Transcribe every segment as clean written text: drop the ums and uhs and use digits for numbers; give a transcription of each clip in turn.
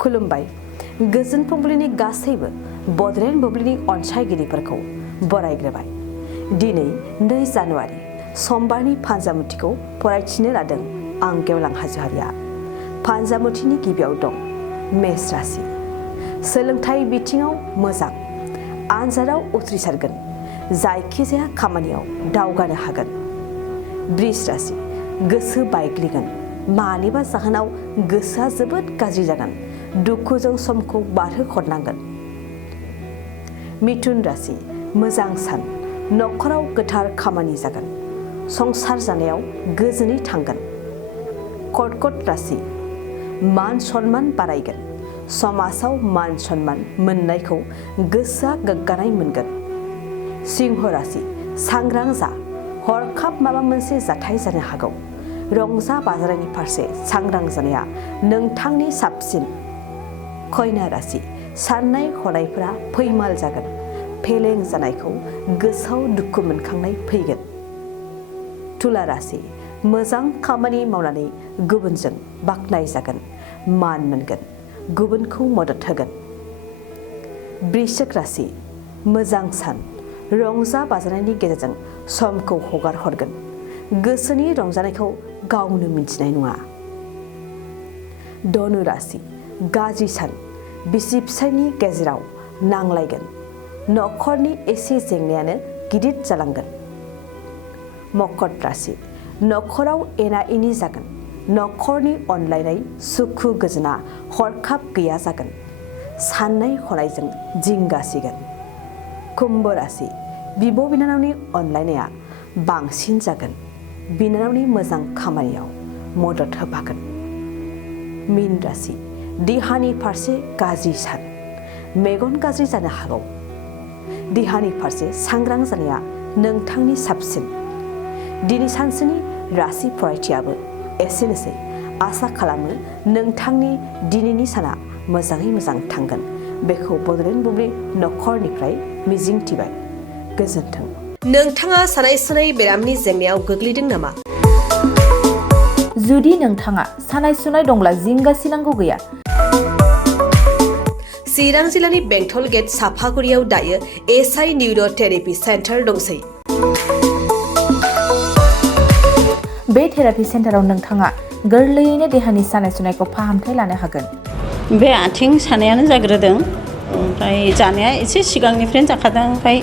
खुलुमबाय गोजोन फुंबिलिनि गासैबो बडलेण्ड बुब्लिनि अनसायगिरिफोरखौ बरायग्रोबाय। दिनै 2 जानुवारि समबारनि फान्जामुथिखौ फरायथिनो लादों आं गेवलां हाजोहारिया। फान्जामुथिनि गिबियाव दं मेष राशि। सोलोंथाइ बिथिङाव मोजां, आनजादाव उथ्रिसारगोन, जायखिजाया खामानियाव दावगानो हागोन। बृष राशि। गोसो बायग्लिगोन, मानिबा जाहोनाव गोसोआ जोबोद गाज्रि जागोन, दुखुजों समखौ बारहोहरनांगोन। मिथुन राशि। मोजां सान, नखराव गोथार खामानि जागोन, संसार जानायाव गोजोनै थांगोन। कर्कट राशि। मान सन्मान बारायगोन, समाजाव मान सन्मान मोननायखौ गोसोआ गोग्गानाय मोनगोन। सिंह राशि। सांग्रां जा, हरखाब माबा मोनसे जाथाय जानो हागौ। रंजा बाजानायनि फारसे सांग्रां जानाया नोंथांनि साबसिन। कन्या राशि। साननाय हनायफोरा फैमाल जागोन, फेलें जानायखौ गोसोआव दुखु मोनखांनाय फैगोन। तुला राशि। मोजां खामानि मावनानै गुबुनजों बाख्नाय जागोन, मान मोनगोन, गुबुनखौ मदद होगोन। वृश्चिक राशि। मोजां सान, रंजा बाजानायनि गेजेरजों समखौ हगार हरगोन, गोसोनि रंजानायखौ गावनो मिन्थिनाय नङा। धनु राशि। गाज्रि सान, बिसि फिसायनि गेजेराव नांलायगोन, नखरनि एसे जेंनायानो गिदिर जालांगोन। मकर राशि। नखराव एना एनि जागोन, नखरनि अनलायनाय सुखु गोजोना हरखाब गैया जागोन, साननाय हनायजों जिंगासिगोन। कुम्भ राशि। बिब' बिनानावनि अनलायनाया बांसिन जागोन, बिनानावनि मोजां खामानियाव मदद होफागोन। मीन राशि। देहानि फारसे गाज्रि सान, मेगन गाज्रि जानो हागौ, देहानि फारसे सांग्रां जानाया नोंथांनि साबसिन। दिनै सानसेनि राशि फरायथियाबो एसेनोसै। आसा खालामो नोंथांनि दिनैनि साना मोजाङै मोजां थांगोन, बेखौ बडलेण्ड बुब्लि नखरनिफ्राय मिजिंथिबाय। गोजोन्थों। नोंथाङा सानाय सुनाय बेरामनि जेंनायाव गोग्लैदों नामा? जुदि नोंथाङा सानाय सुनाय दंब्ला जिंगासिनांगौ गैया। चिरां जिल्लानि बेंटल गेट साफागुरियाव दायो एसआइ निउर' थेरापि सेन्टार दंसै। बे थेरापि सेन्टाराव नोंथाङा गोरलैयैनो देहानि सानाय सुनायखौ फाहामथाय लानो हागोन। बे आथिं सानायानो जाग्रोदों, ओमफ्राय जानाया एसे सिगांनिफ्रायनो जाखादों, ओमफ्राय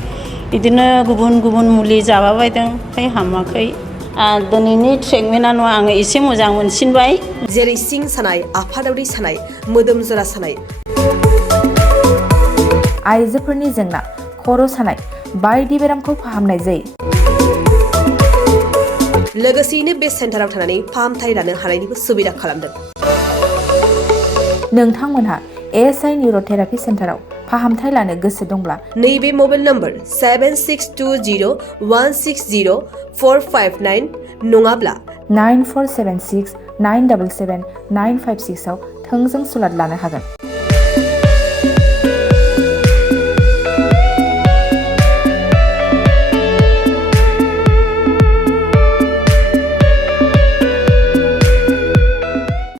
बिदिनो गुबुन गुबुन मुलि जाबाबायदों, ओमफ्राय हामाखै। दिनैनि ट्रिटमेन्टआ नङा, आङो एसे मोजां मोनसिनबाय। जेरै सिं सानाय, आफादावरि सानाय, मोदोम जरा सानाय, आइजोफोरनि जेंना, खर' सानाय बायदि बेरामखौ फाहामनाय जायो। लोगोसेयैनो बे सेन्टाराव थानानै फाहामथाय लानो हानायनिबो सुबिदा खालामदों। नोंथांमोनहा एसआइ निउर' थेरापि सेन्टाराव फाहामथाय लानो गोसो दंब्ला नैबे मबाइल नम्बर 7620160459 नङाब्ला 9476977956 आव थोंजों सुलाद लानो हागोन।